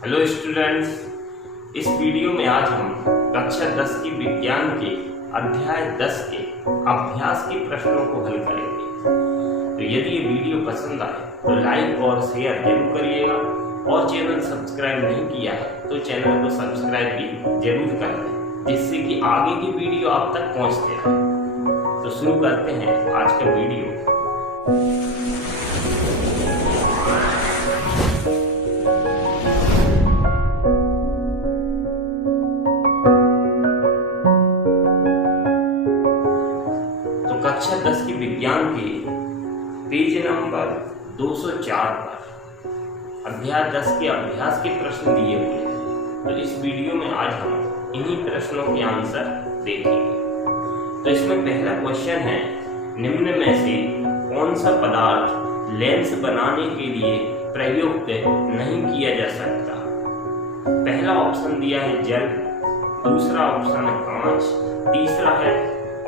Hello students, इस video में आज हम कक्षा 10 की विज्ञान के अध्याय 10 के अभ्यास के प्रश्नों को हल करेंगे। तो यदि ये वीडियो पसंद आए तो लाइक और शेयर जरूर करिएगा और चैनल सब्सक्राइब नहीं किया है तो चैनल को सब्सक्राइब भी जरूर कर लें, जिससे कि आगे की वीडियो आप तक पहुंचते रहे। तो शुरू करते हैं आज का वीडियो। कक्षा 10 की विज्ञान के पेज नंबर 204 पर अध्याय 10 के अभ्यास के प्रश्न दिए हुए हैं। तो इस वीडियो में आज हम इन्हीं प्रश्नों के आंसर देखेंगे। तो इसमें पहला क्वेश्चन है, निम्न में से कौन सा पदार्थ लेंस बनाने के लिए प्रयुक्त नहीं किया जा सकता? पहला ऑप्शन दिया है जल, दूसरा ऑप्शन है कांच, तीसरा है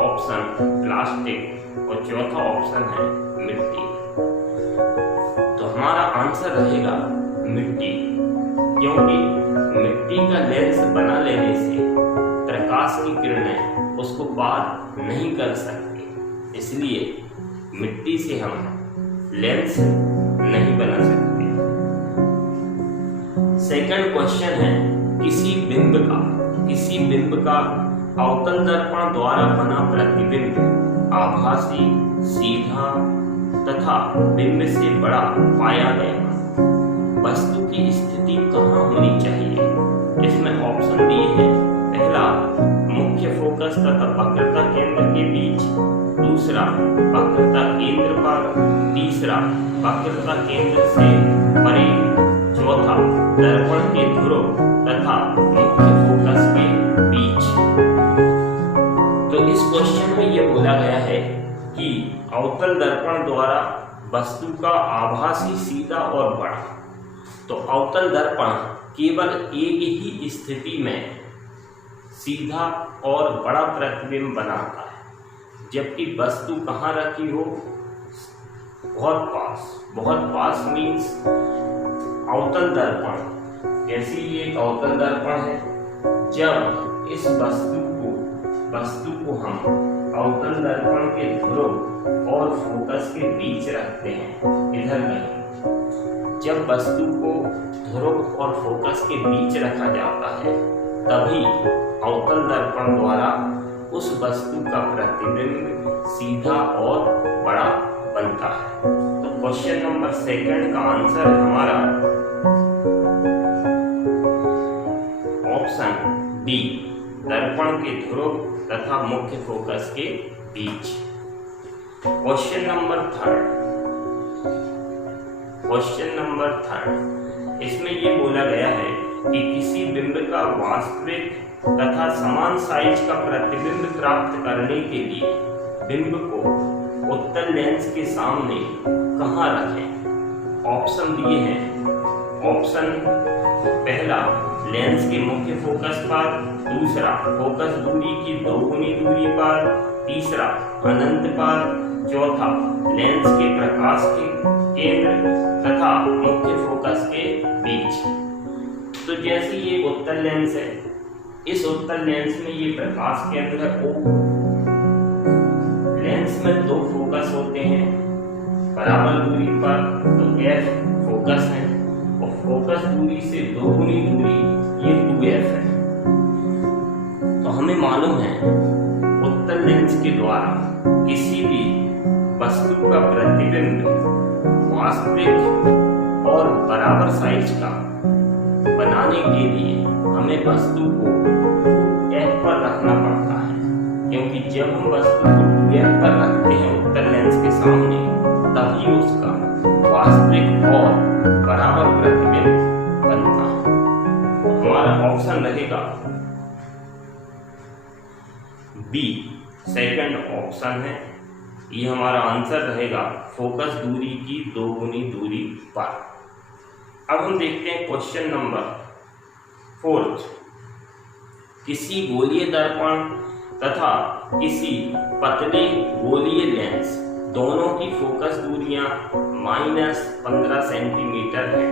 ऑप्शन प्लास्टिक और चौथा ऑप्शन है मिट्टी। तो हमारा आंसर रहेगा मिट्टी, क्योंकि मिट्टी का लेंस बना लेने से प्रकाश की किरणें उसको पार नहीं कर सकती, इसलिए मिट्टी से हम लेंस नहीं बना सकते। सेकंड क्वेश्चन है, किसी बिंब का अवतल दर्पण द्वारा बना प्रतिबिंब आभासी, सीधा तथा बिंब से बड़ा पाया गया वस्तु की स्थिति कहाँ होनी चाहिए? इसमें ऑप्शन दिए हैं, पहला मुख्य फोकस तथा वक्रता केंद्र के बीच, दूसरा वक्रता केंद्र पर, तीसरा वक्रता केंद्र से परे, चौथा दर्पण के ध्रुव तथा मुख्य फोकस के बीच। तो इस क्वेश्चन में ये बोला गया है कि अवतल दर्पण द्वारा वस्तु का आभासी, सीधा और बड़ा। तो अवतल दर्पण केवल एक ही स्थिति में सीधा और बड़ा प्रतिबिंब बनाता है, जबकि वस्तु कहाँ रखी हो? बहुत पास मीन्स अवतल दर्पण। जैसे ये एक अवतल दर्पण है, जब इस वस्तु को हम अवतल दर्पण के ध्रुव और फोकस के बीच रखते हैं, इधर कहीं, जब वस्तु को ध्रुव और फोकस के बीच रखा जाता है, तभी अवतल दर्पण द्वारा उस वस्तु का प्रतिबिंब सीधा और बड़ा बनता है। तो क्वेश्चन नंबर सेकंड का आंसर हमारा ऑप्शन डी, दर्पण के ध्रुव तथा मुख्य फोकस के बीच। क्वेश्चन नंबर थर्ड, इसमें ये बोला गया है कि किसी बिंब का वास्तविक तथा समान साइज का प्रतिबिंब प्राप्त करने के लिए बिंब को उत्तल लेंस के सामने कहाँ रखें? ऑप्शन दिए हैं, ऑप्शन पहला लेंस के मुख्य फोकस पर, दूसरा फोकस दूरी की दोगुनी दूरी पर, तीसरा अनंत पर, चौथा लेंस के प्रकाश के केंद्र तथा मुख्य फोकस के बीच। तो जैसे ये उत्तल लेंस है, इस उत्तल लेंस में ये प्रकाश केंद्र है O। लेंस में दो फोकस होते हैं बराबर दूरी पर, तो F फोकस है और फोकस दूरी से दोगुनी दूरी ये 2F है। तो हमें मालूम है उत्तल लेंस के द्वारा किसी भी वस्तु का प्रतिबिंब वास्तविक और बराबर साइज का बनाने के लिए हमें वस्तु को F पर रखना पड़ता है, क्योंकि जब हम वस्तु को 2F पर रखते हैं उत्तल लेंस के सामने, तभी उसका वास्तविक और बराबर प्रतिबिंब बनता है। हमारा ऑप्शन रहेगा बी, सेकंड ऑप्शन है, ये हमारा आंसर रहेगा फोकस दूरी की दोगुनी दूरी पर। अब हम देखते हैं क्वेश्चन नंबर फोर्थ, किसी गोलीय दर्पण तथा किसी पतले गोलीय लेंस दोनों की फोकस दूरियां -15 सेंटीमीटर है।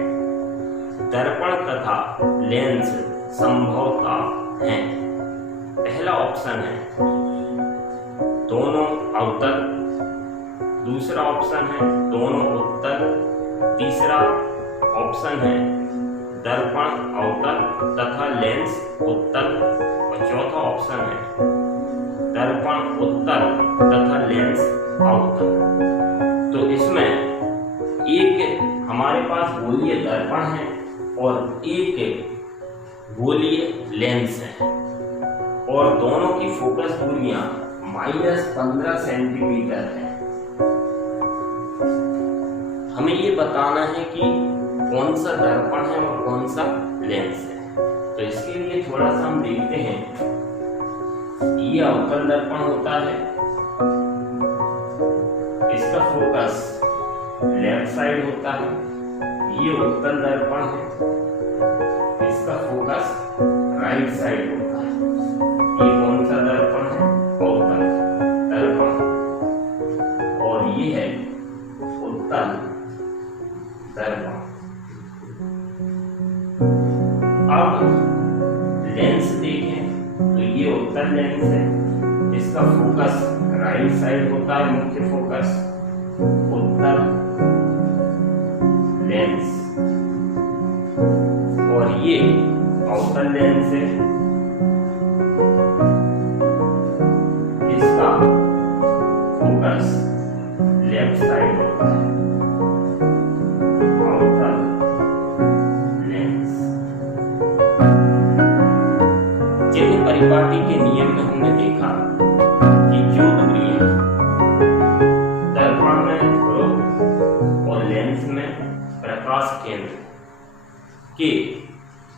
दर्पण तथा लेंस संभवतः हैं। पहला ऑप्शन है दोनों अवतल, दूसरा ऑप्शन है दोनों उत्तल, तीसरा ऑप्शन है दर्पण अवतल तथा लेंस उत्तल, और चौथा ऑप्शन है दर्पण उत्तल तथा लेंस अवतल। तो इसमें एक हमारे पास गोलीय दर्पण है और एक गोलीय लेंस है, और दोनों की फोकस दूरियां -15 सेंटीमीटर है। हमें ये बताना है कि कौन सा दर्पण है और कौन सा लेंस है। तो इसके लिए थोड़ा सा हम देखते हैं। ये अवतल दर्पण होता है, इसका फोकस लेफ्ट साइड होता है। ये उत्तल दर्पण है, इसका फोकस राइट साइड होता है। ये कौन सा दर्पण है? अवतल दर्पण, और ये है उत्तल दर्पण। अब लेंस देखें तो ये उत्तल लेंस है, इसका फोकस राइट साइड होता है, मुख्य फोकस उत्तल लेंस, और ये अवतल लेंस है, इसका फोकस लेफ्ट साइड होता है, अवतल लेंस। चिन्ह परिपाटी के नियम में हमने देखा कि जो दूरियां दर्पण में ध्रुव और लेंस में प्रकाश केंद्र के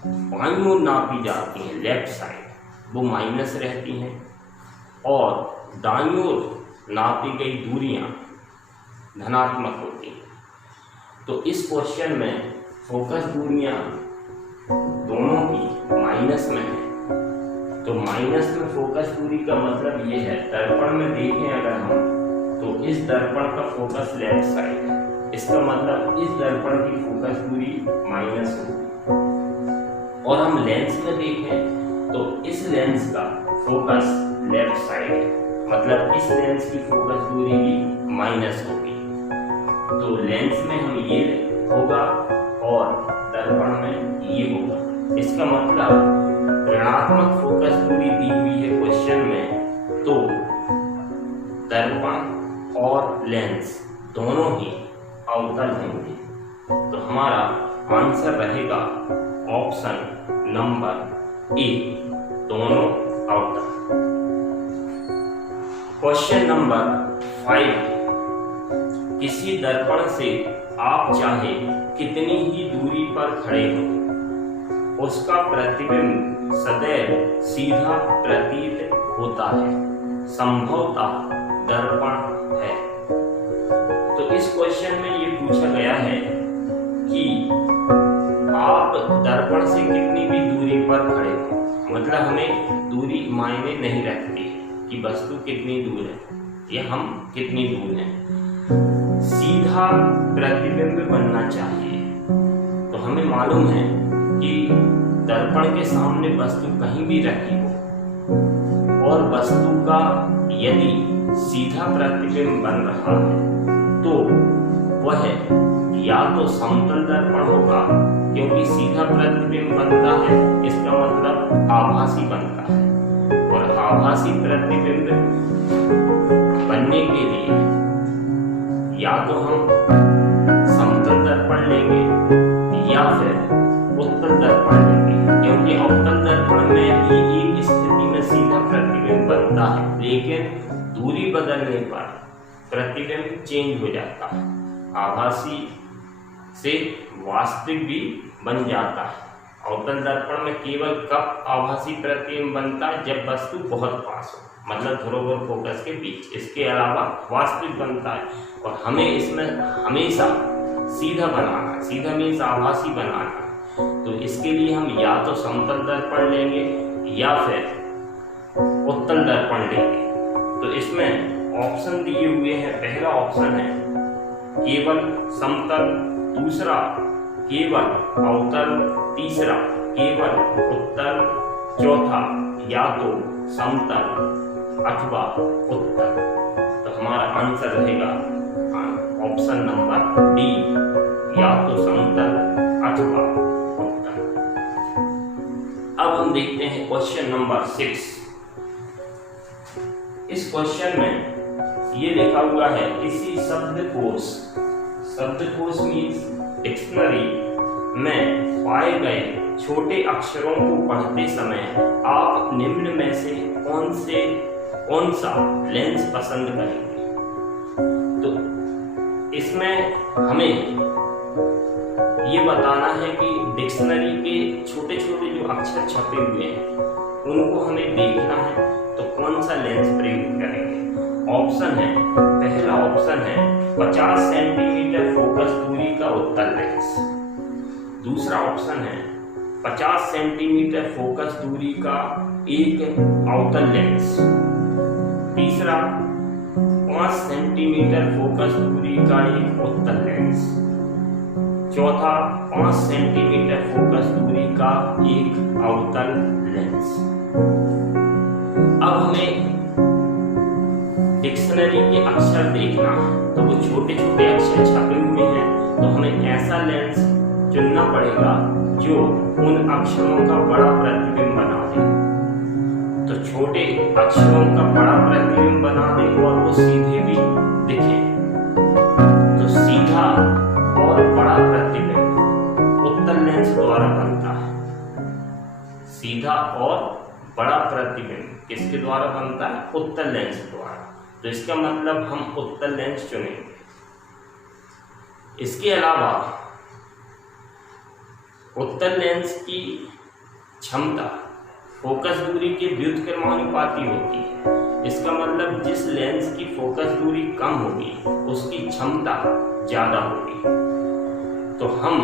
बाईं ओर नापी जाती हैं, लेफ्ट साइड, वो माइनस रहती हैं, और दाईं ओर नापी गई दूरियां धनात्मक होती हैं। तो इस क्वेश्चन में फोकस दूरियां दोनों की माइनस में है। तो माइनस में फोकस दूरी का मतलब ये है, दर्पण में देखें अगर हम तो इस दर्पण का फोकस लेफ्ट साइड है, इसका मतलब इस दर्पण की फोकस दूरी माइनस होगी। और हम लेंस में देखें तो इस लेंस का फोकस लेफ्ट साइड है, मतलब इस लेंस की फोकस दूरी भी माइनस होगी। तो लेंस में हम ये होगा और दर्पण में ये होगा। इसका मतलब ऋणात्मक फोकस दूरी दी हुई है क्वेश्चन में, तो दर्पण और लेंस दोनों ही अवतल होंगे। तो हमारा आंसर रहेगा ऑप्शन नंबर ए, दोनों अवतल। क्वेश्चन नंबर 5, किसी दर्पण से आप चाहे कितनी ही दूरी पर खड़े हो, उसका प्रतिबिंब सदैव सीधा प्रतीत होता है, संभवतः दर्पण है। तो इस क्वेश्चन में ये पूछा गया है कि आप दर्पण से कितनी भी दूरी पर खड़े हो, मतलब हमें दूरी मायने नहीं रखती कि वस्तु कितनी दूर है या हम कितनी दूर हैं, सीधा प्रतिबिंब बनना चाहिए। तो हमें मालूम है कि दर्पण के सामने वस्तु कहीं भी रखी हो और वस्तु का यदि सीधा प्रतिबिंब बन रहा है तो वह या तो समतल दर्पण होगा, क्योंकि सीधा प्रतिबिंब बनता है इसका मतलब आभासी बनता है, और आभासी प्रतिबिंब बनने के लिए या तो हम समतल दर्पण लेंगे या फिर उत्तल दर्पण लेंगे, क्योंकि अवतल दर्पण में भी एक स्थिति में सीधा प्रतिबिंब बनता है, लेकिन दूरी बदलने पर प्रतिबिंब चेंज हो जाता है, आभासी से वास्तविक भी बन जाता है। अवतल दर्पण में केवल कब आभासी प्रतिबिंब बनता है, जब वस्तु बहुत पास हो, मतलब ध्रुव और फोकस के बीच, इसके अलावा वास्तविक बनता है। और हमें इसमें हमेशा सीधा बनाना, सीधा मीन्स आभासी बनाना, तो इसके लिए हम या तो समतल दर्पण लेंगे या फिर उत्तल दर्पण लेंगे। तो इसमें ऑप्शन दिए हुए हैं, पहला ऑप्शन है केवल समतल, दूसरा केवल अवतल, तीसरा केवल उत्तल, चौथा या तो समतल अथवा उत्तल। तो हमारा आंसर रहेगा ऑप्शन नंबर डी, या तो समतल अथवा उत्तल। अब हम देखते हैं क्वेश्चन नंबर 6। इस क्वेश्चन में ये लिखा हुआ है, किसी शब्दकोश मीन्स डिक्शनरी में पाए गए छोटे अक्षरों को पढ़ते समय आप निम्न में से कौन सा लेंस पसंद करेंगे। तो इसमें हमें ये बताना है कि डिक्शनरी के छोटे छोटे जो अक्षर छपे हुए हैं उनको हमें देखना है, तो कौन सा लेंस प्रयोग करेंगे। ऑप्शन है, पहला ऑप्शन है 50 सेंटीमीटर फोकस दूरी का उत्तल लेंस। दूसरा ऑप्शन है 50 सेंटीमीटर फोकस दूरी का एक अवतल लेंस। तीसरा 5 सेंटीमीटर फोकस दूरी का एक उत्तल लेंस। चौथा 5 सेंटीमीटर फोकस दूरी का एक अवतल लेंस। अब हमें डिक्शनरी के अक्षर देखना है, तो वो छोटे छोटे अक्षर छपे हुए हैं, तो हमें ऐसा लेंस चुनना पड़ेगा जो उन अक्षरों का बड़ा प्रतिबिंब बना दे। तो छोटे अक्षरों का बड़ा प्रतिबिंब बना दे और वो सीधे भी दिखे। तो सीधा और बड़ा प्रतिबिंब उत्तल लेंस द्वारा बनता है। सीधा और बड़ा प्रतिबिंब किसके द्वारा बनता है? उत्तल लेंस द्वारा। तो इसका मतलब हम उत्तल लेंस चुनेंगे। इसके अलावा उत्तल लेंस की क्षमता फोकस दूरी के व्युत्क्रमानुपाती होती है। इसका मतलब जिस लेंस की फोकस दूरी कम होगी उसकी क्षमता ज्यादा होगी। तो हम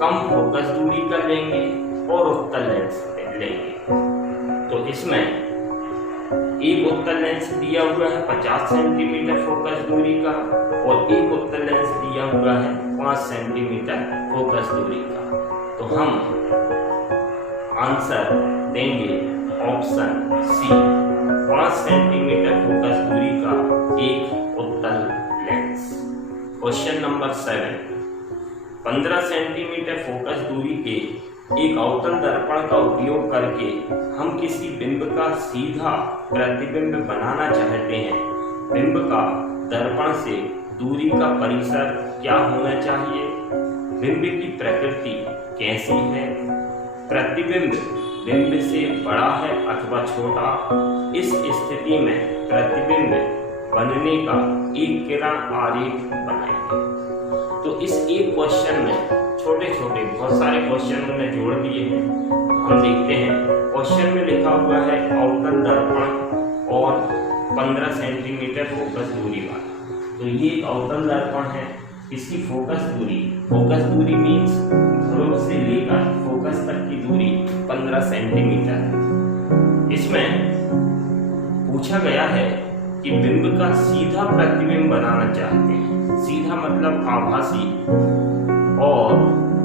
कम फोकस दूरी का लेंगे और उत्तल लेंस लेंगे। तो इसमें एक उत्तल लेंस दिया हुआ है 50 सेंटीमीटर फोकस दूरी का और एक उत्तल लेंस दिया हुआ है 5 सेंटीमीटर फोकस दूरी का। तो हम आंसर देंगे ऑप्शन सी, 5 सेंटीमीटर फोकस दूरी का एक उत्तल lens. Question number 7, 15 centimetre focus दूरी के एक अवतल दर्पण का उपयोग करके हम किसी बिंब का सीधा प्रतिबिंब बनाना चाहते हैं। बिंब का दर्पण से दूरी का परिसर क्या होना चाहिए? बिंब की प्रकृति कैसी है? प्रतिबिंब बिंब से बड़ा है अथवा छोटा? इस स्थिति में प्रतिबिंब बनने का एक किरण आरेख बनाएंगे। तो इस एक क्वेश्चन में छोटे छोटे बहुत सारे क्वेश्चन मैंने जोड़ दिए हैं। तो हम देखते हैं, क्वेश्चन में लिखा हुआ है अवतल दर्पण और 15 सेंटीमीटर फोकस दूरी वाला। तो ये अवतल दर्पण है, इसकी फोकस दूरी मीन्स ध्रुव से लेकर फोकस तक की दूरी 15 सेंटीमीटर है। इसमें पूछा गया है कि बिंब का सीधा प्रतिबिंब बनाना चाहते हैं। सीधा मतलब आभासी, और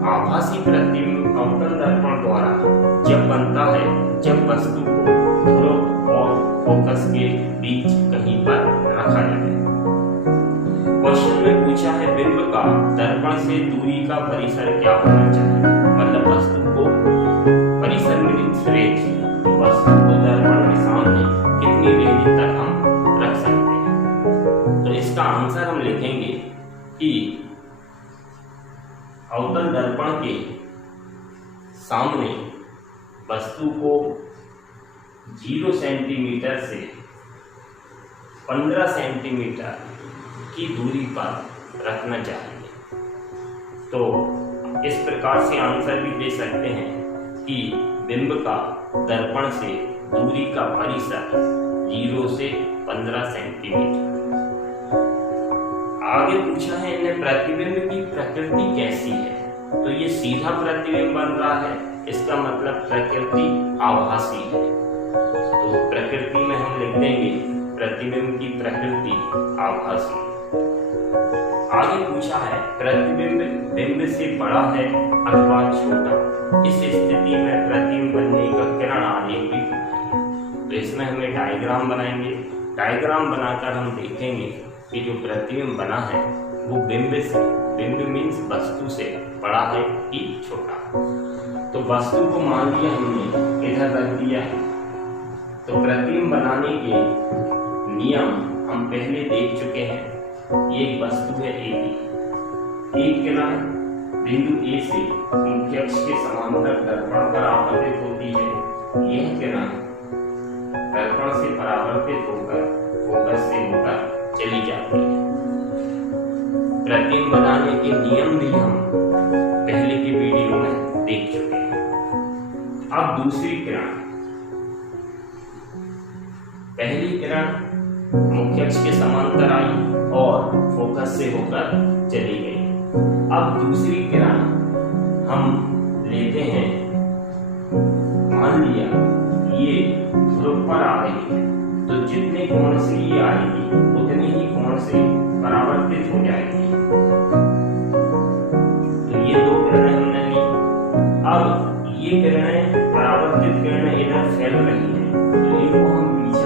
आभासी प्रतिबिंब अवतल दर्पण द्वारा जब बनता है जब वस्तु को ध्रुव और फोकस के बीच कहीं पर रखा जाए। क्वेश्चन में पूछा है बिंब का दर्पण से दूरी का परिसर क्या होना चाहिए, मतलब वस्तु को परिसर मीन्स रेंज, तो वस्तु को दर्पण के सामने कितनी रेंज तक हम रख सकते हैं। तो इसका आंसर हम लिखेंगे कि अवतल दर्पण के सामने वस्तु को 0 सेंटीमीटर से 15 सेंटीमीटर की दूरी पर रखना चाहिए। तो इस प्रकार से आंसर भी दे सकते हैं कि बिंब का दर्पण से दूरी का परिसर 0 से 15 सेंटीमीटर। आगे पूछा है इन्हें प्रतिबिंब की प्रकृति कैसी है। तो ये सीधा प्रतिबिंब बन रहा है, इसका मतलब प्रकृति आभासी है। तो प्रकृति में हम लिख देंगे प्रतिबिंब की प्रकृति आभासी। आगे पूछा है प्रतिबिंब बिंब से बड़ा है अथवा छोटा, इस स्थिति में प्रतिबिंब बनने का किरण आलेख भी बनाइए। तो इसमें हमें डायग्राम बनाएंगे। डायग्राम बनाकर हम देखेंगे कि जो प्रतिबिंब बना है वो बिंब से, बिंब मीन्स वस्तु से बड़ा है कि छोटा। तो वस्तु को मान लिया हमने, इधर रख दिया। तो प्रतिबिंब बनाने के नियम हम पहले देख चुके हैं। ये एक वस्तु है एक किरण बिंदु ए से मुख्य अक्ष के समांतर दर्पण पर आपतित होती है। यह किरण दर्पण से परावर्तित होकर फोकस से होकर चली जाती है। प्रतिबिंब बनाने के नियम भी हम पहले के वीडियो में देख चुके हैं। अब दूसरी किरण, पहली किरण मुख्य अक्ष के समांतर आई और फोकस से होकर चली गई। अब दूसरी किरण हम लेते हैं, मान लिया ये ध्रुव पर आ रही है, तो जितने कोण से ये आएगी उतने ही कोण से परावर्तित हो जाएगी। तो ये दो किरणें हमने ली। अब ये किरणें, परावर्तित किरणें इधर फैल रही हैं, तो इनको हम पीछे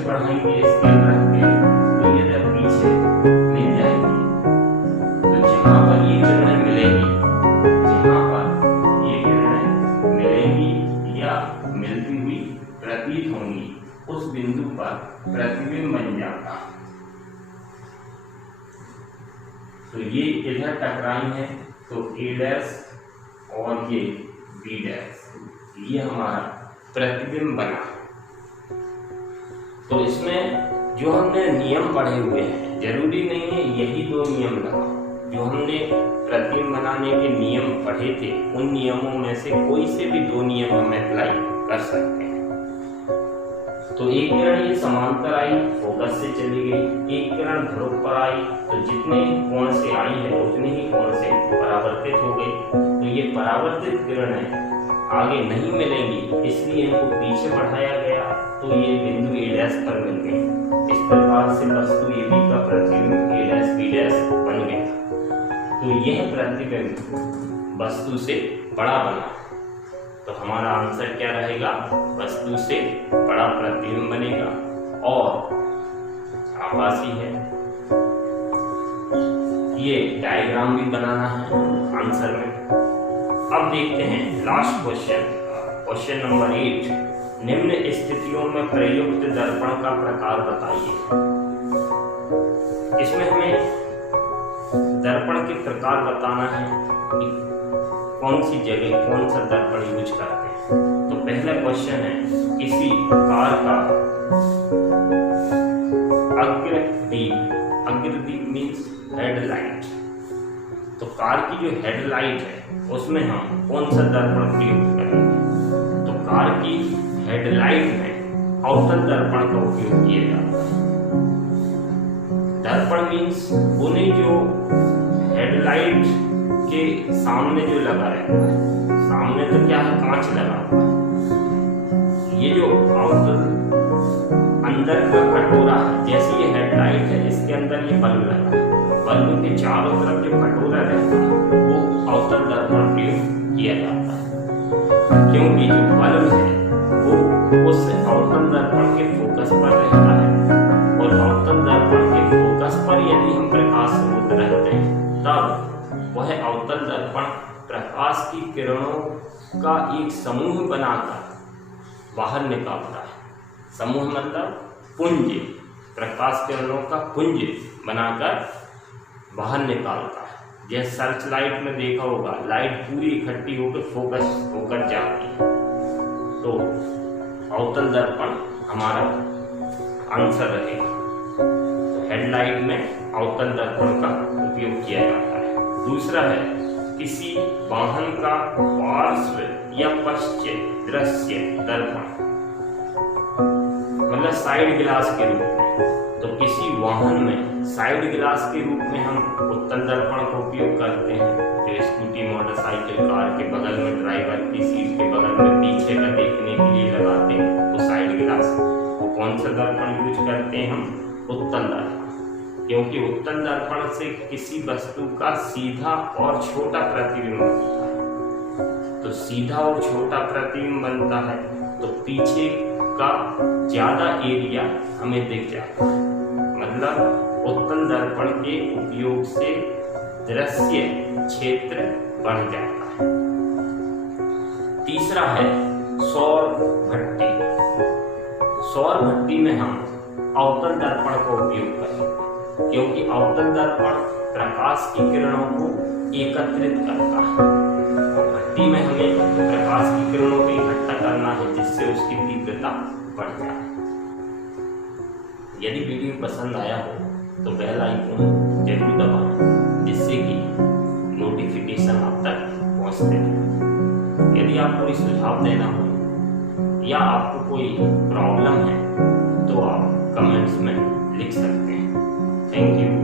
बढ़ाएंगे इसके अंदर के, तो ये इधर पीछे मिल जाएंगी। तो जहां पर ये किरणें मिलेंगी, या मिलती हुई प्रतीत होंगी, उस बिंदु पर प्रतिबिंब बन जाता। तो ये इधर टकराई है, तो ए डैश और ये बी डैश, ये हमारा प्रतिबिंब बना। तो इसमें जो हमने नियम पढ़े हुए हैं, जरूरी नहीं है यही दो नियम लगा। जो हमने प्रतिबिंब बनाने के नियम पढ़े थे, उन नियमों में से कोई से भी दो नियम हम अप्लाई कर सकते हैं। तो एक किरण ये समांतर आई, फोकस से चली गई। एक किरण ध्रुव पर आई, तो जितने कोण से आई है उतने ही कोण से परावर्तित हो गई। तो ये परावर्तित किरणें आगे नहीं मिलेंगी, इसलिए इनको पीछे बढ़ाया गया, तो ये बिंदु ए डैश पर मिल गए। इस प्रकार से वस्तु ए बी का प्रतिबिंब ए डैश बी डैश बन गया। तो यह प्रतिबिंब वस्तु से बड़ा बना। तो हमारा आंसर क्या रहेगा? वस्तु से बड़ा प्रतिबिंब बनेगा और आभासी है। ये डायग्राम भी बनाना है आंसर में। अब देखते हैं लास्ट क्वेश्चन, क्वेश्चन नंबर 8। निम्न स्थितियों में प्रयुक्त दर्पण का प्रकार बताइए। इसमें हमें दर्पण के प्रकार बताना है कि कौन सी जगह कौन सा दर्पण यूज करते हैं। तो पहला क्वेश्चन है, किसी कार का अग्रदीप मीन्स हेडलाइट। तो कार की जो हेडलाइट है उसमें हम कौन सा दर्पण प्रयोग करेंगे? तो कार की हेडलाइट में अवतल दर्पण का उपयोग किया जाता है। दर्पण मीन्स वो नहीं जो हेडलाइट के सामने जो लगा रहता है। सामने तो क्या है, कांच लगा हुआ है। ये जो अवतल अंदर का कटोरा है, जैसे ये हेडलाइट है, इसके अंदर ये बल्ब लगा है। बल्ब के चारों तरफ जो कटोरा रहता है वो अवतल दर्पण प्रयोग किया जाता है, क्योंकि जो बल्ब है वो उस अवतल दर्पण के फोकस पर रहता है और अवतल दर्पण के फोकस पर यदि हम प्रकाश स्रोत रखते हैं तब वह अवतल दर्पण प्रकाश की किरणों का एक समूह बनाकर बाहर निकालता है। समूह मतलब पुंज, प्रकाश किरणों का पुंज बनाकर बाहर निकालता है। जैसे सर्च लाइट में देखा होगा, लाइट पूरी इकट्ठी होकर फोकस होकर जाती है। तो अवतल दर्पण हमारा आंसर रहेगा। तो हेडलाइट में अवतल दर्पण का उपयोग किया जाता है। दूसरा है, किसी वाहन का पार्श्व या पश्च दृश्य दर्पण, मतलब साइड ग्लास के रूप में। तो किसी वाहन में साइड ग्लास के रूप में हम उत्तल दर्पण का उपयोग करते हैं। जो स्कूटी, मोटरसाइकिल, कार के बगल में, ड्राइवर की सीट के बगल में पीछे का देखने के लिए लगाते हैं वो साइड ग्लास। वो कौन सा दर्पण यूज करते हैं हम? उत्तल दर्पण। क्योंकि उत्तल दर्पण से किसी वस्तु का सीधा और छोटा प्रतिबिंब बनता है। तो सीधा और छोटा प्रतिबिंब बनता है तो पीछे का ज्यादा एरिया हमें दिख जाता है, मतलब उत्तल दर्पण के उपयोग से दृश्य क्षेत्र बढ़ जाता है। तीसरा है सौर भट्टी। सौर भट्टी में हम अवतल दर्पण का उपयोग करें, क्योंकि अवतल दर्पण प्रकाश की किरणों को एकत्रित करता है और भट्टी में हमें प्रकाश की किरणों को इकट्ठा करना है जिससे उसकी तीव्रता बढ़ जाए। यदि वीडियो पसंद आया हो तो बेल आइकन जरूर दबाएं जिससे कि नोटिफिकेशन आप तक पहुंचते रहे। यदि आपको कोई सुझाव देना हो या आपको कोई प्रॉब्लम है तो आप कमेंट्स में लिख सकते हैं। Thank you.